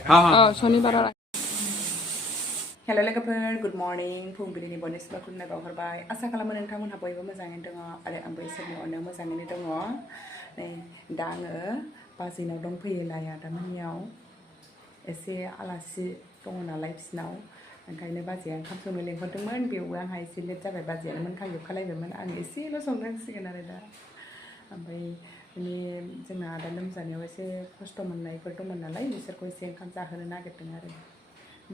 शनिबाराव हेल' लोगोफोर good morning फुंबिलिनि बयनिसिमबो खुलुमनाय बावहरबाय आसा खालामो नोंथांमोनहा बयबो मोजाङैनो दङ आरो आंबो इसोरनि अननायाव मोजाङैनो दङ नै दा आङो बाजैनाव दंफैयो लाया आदामोननियाव एसे आलासि दङ नालाय बिसिनाव ओंखायनो बाजैया ओंखाम संनो लेंहरदोंमोन बेयावबो आंहा एसे लेट जाबाय बाजैयानो मोनखांजोबखालायबायमोन आं एसेल' संनांसिगोन आरो दा ओमफ्राय माने जोंना आदा लोमजानायाव एसे खस्थ' मोननायफोर दंमोन नालाय बिसोरखौ एसे ओंखाम जाहोनो नागिरदों आरो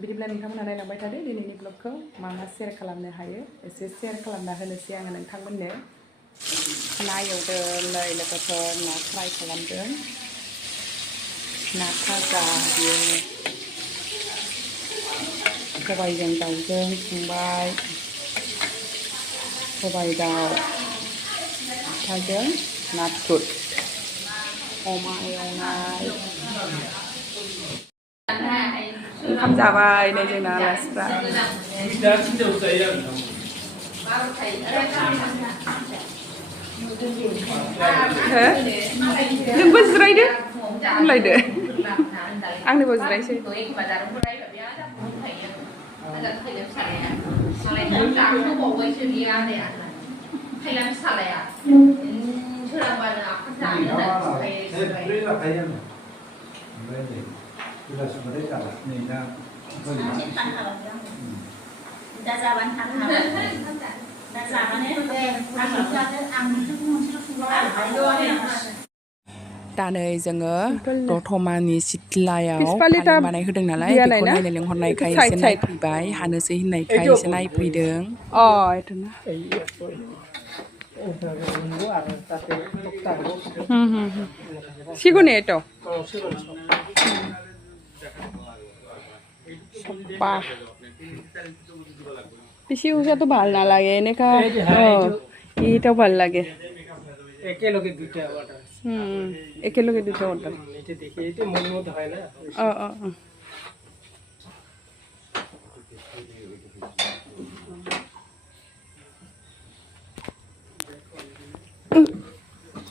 बिदिब्ला नोंथांमोना नायलांबाय थादो दिनैनि ब्लगखौ मा शेयार खालामनो हायो एसे शेयार खालामना होनोसै आङो नोंथांमोननो ना एवदों नै लोगोफोर ना फ्राय खालामदों ना भाजा बियो सबायजों दाउजों संबाय सबाय दाउ मैथाजों नाथुर अमा एवनाय ओंखाम जाबाय नै जोंना आलासिफ्रा नोंबो जिरायदो होनलायदो आंनोबो जिरायसै दा नै जोङो दतमानि सिथ्लायाव फालें बानायहोदों नालाय बेखौ नायनो लेंहरनायखाय एसे नायफैबाय हानोसै होननायखाय एसे नायफैदों सिगुन एतो सप्पा বেশি উঁচা তো ভাল নালাগে এনেকা এইটাও ভাল লাগে একেলগে দুটা অর্ডার একেলগে দুটা অর্ডার এটা দেখি এটা মনের মধ্যে হয় না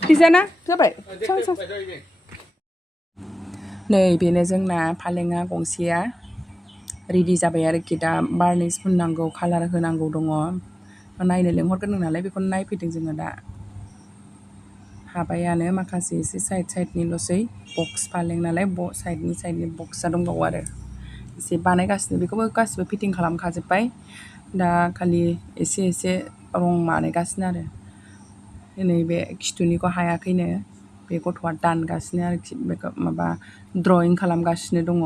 दिजाइना जाबाय नै बेनो जोंना फालेङा गंसेया रेडि जाबाय आरोखि दा बार्निश फुननांगौ कालार होनांगौ दङ नायनो लेंहरगोन नालाय बेखौनो नायफैदों जोङो दा हाबायानो माखासे एसे साइडनिल'सै बक्स फालें नालाय साइडनि बक्सआ दंबावो आरो एसे बानायगासिनो बेखौबो गासिबो फिटिं खालामखाजोब्बाय दा खालि एसे रं बानायगासिनो आरो नैबे खिथुनिखौ हायाखैनो बे गथ'आ दानगासिनो आरोखि बेखौ माबा ड्रयिं खालामगासिनो दङ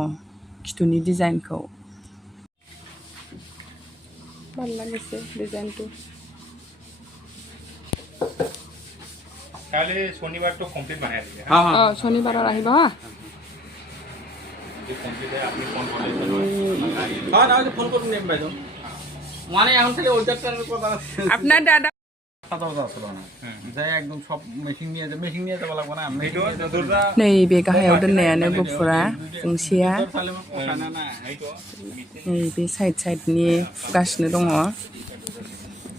खिथुनि डिजाइनखौ ভাল লাগিছে ডিজাইনটো কালি শনিবার তো কমপ্লিট বানাই দিলে শনিবাৰৰ আহিবা কমপ্লিট আপনি ফোন করলে না ফোন করুন নেম বাইদো মানে এখন খালি ওইটার কথা আপনার দাদা কথা আসলো না যাই একদম সব মেশিন নিয়ে যাওয়া লাগবে না नै बे गाहायाव दोननायानो गुफुरा गंसेया नै बे साइडनि फुगासिनो दङ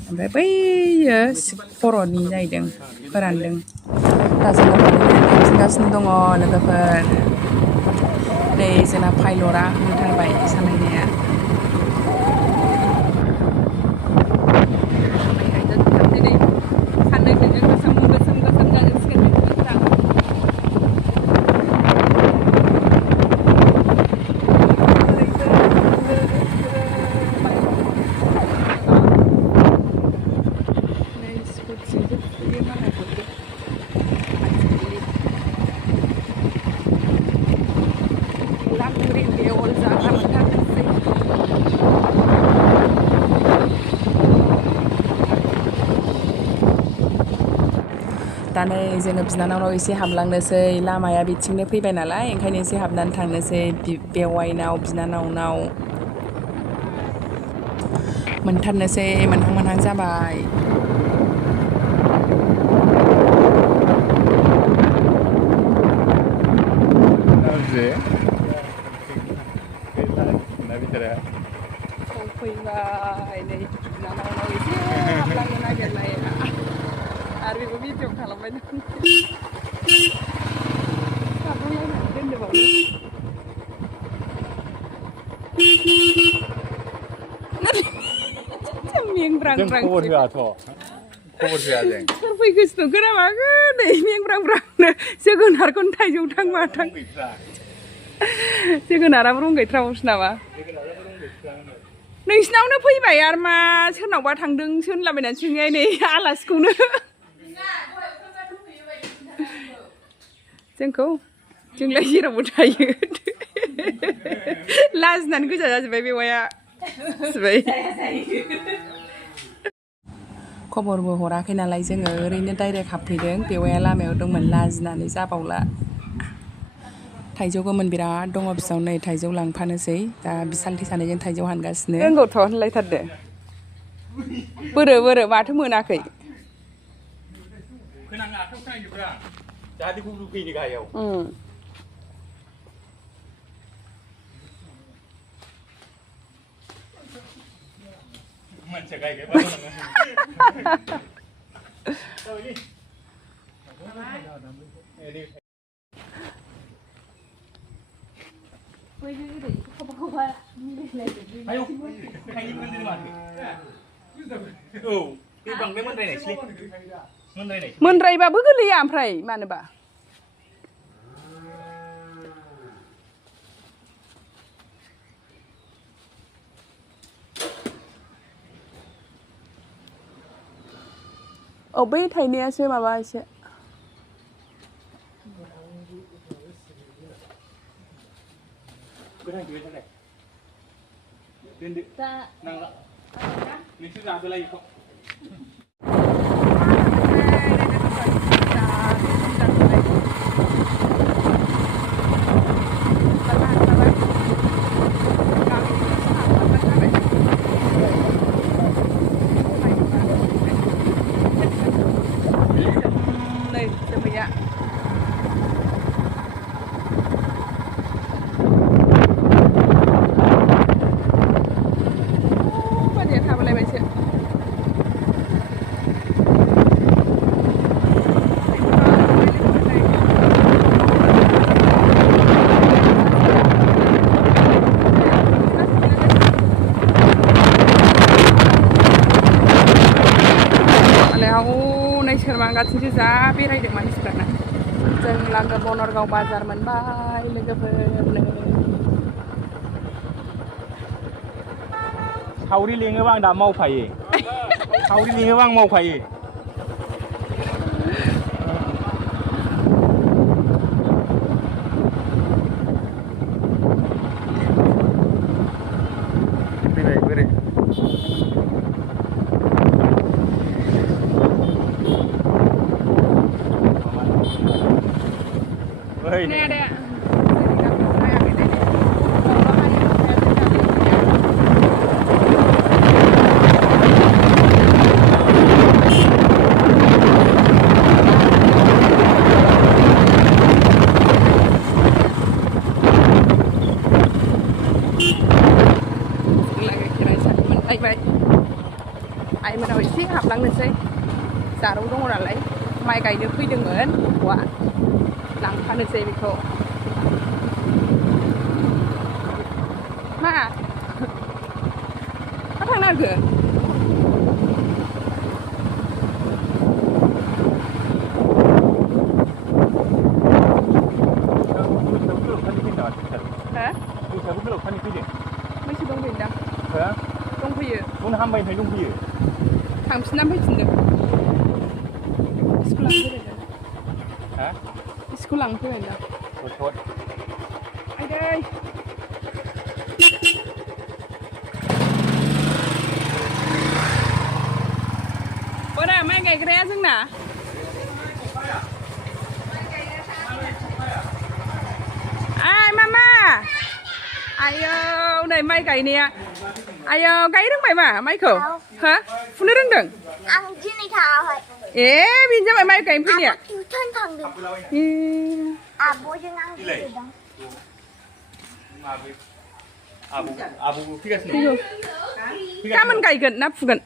ओमफ्राय बैयो खर'नि जाहैदों फोरानदों दा जोंना फुगासिनो दङ लोगोफोर नै जोंना पाइलटआ होथारबाय सालायनाया दा नै जोङो बिनानावनाव एसे हाबलांनोसै लामाया बिथिंनो फैबाय नालाय ओंखायनो एसे हाबनानै थांनोसै बेवाइनाव बिनानावनाव मोनथारनोसै मोनहां जाबाय सफैबाय नै बिनानावनाव एसे हाबलांनो नागिरनाय आरो बेबो भिडिअ खालामबाय दं हाबलांलायनानै दोनदोंबावो ब्रां जों ब्रां खबर होआथ' खबर होआ जों सोर फैखोसो नुगोना मागो नै मेंब्रां ब्रांनो जोगोनारखौनो थाइजौथां माथां जोगोनाराबो रं गैथ्राबावसो नामा नोंसिनावनो फैबाय आरो मा सोरनावबा थांदोंसो होनलाबायनानै सोंनाय नै आलासिखौनो जोंखौ जोंलाय जेरावबो थायो लाजिनानै गोजा जाजोब्बाय बेवाया खबरबो हराखै नालाय जोङो ओरैनो डाइरेक्ट हाबफैदों बेवाया लामायाव दंमोन लाजिनानै जाबावला थाइजौ गोमोन बिराद दङ बिसावनो नै थाइजौ लांफानोसै दा बिसालथि सानैजों थाइजौ हानगासिनो रोंगौथ' होनलायथारदो बोरो माथो मोनाखै खोनाङा आखायाव खोनांजोब्रा जाहाथे गुबुन फैनो गाहायाव मानसिया गायबाय मोनद्रायबाबो गोलैया ओमफ्राय मानोबा औ बै थाइनायासो माबा एसे नोंसोर जादोलाय बेखौ गासिबो जा बेरायदों मानसिफ्राना जों लागो बनरगाव बाजार मोनबाय लोगोफोरनो सावरि लिङोबा आं दा मावफायो सावरि लिङोबा आं मावफायो फैबाय बोरै ini ada ai mà nói xí hạp lăng sih जारौ दङ नालाय माइ गायनो फैदोंमोन गथ'आ लांफानोसै बेखौ मा थांनो नागिरखो मैसो दंफैयोदां दंफैयो हामबायनिफ्राय दंफैयो थांफिननानै फैफिनदों स्कुल लांफैबाय दा आइदै बोरा माइ गायग्राया जोंना आइ मामा आयौ नै माइ गायनाया आयौ गाय रोंबाय मा माइखौ हा फुनो रोंदों आं दिनै थाङाखै ए बिनि जाबाय माइ गायनो फैनाया टिउसन थांदों आब'जों आं फैदों आबौ फैगासिनो गाबोन गायगोन ना फुगोन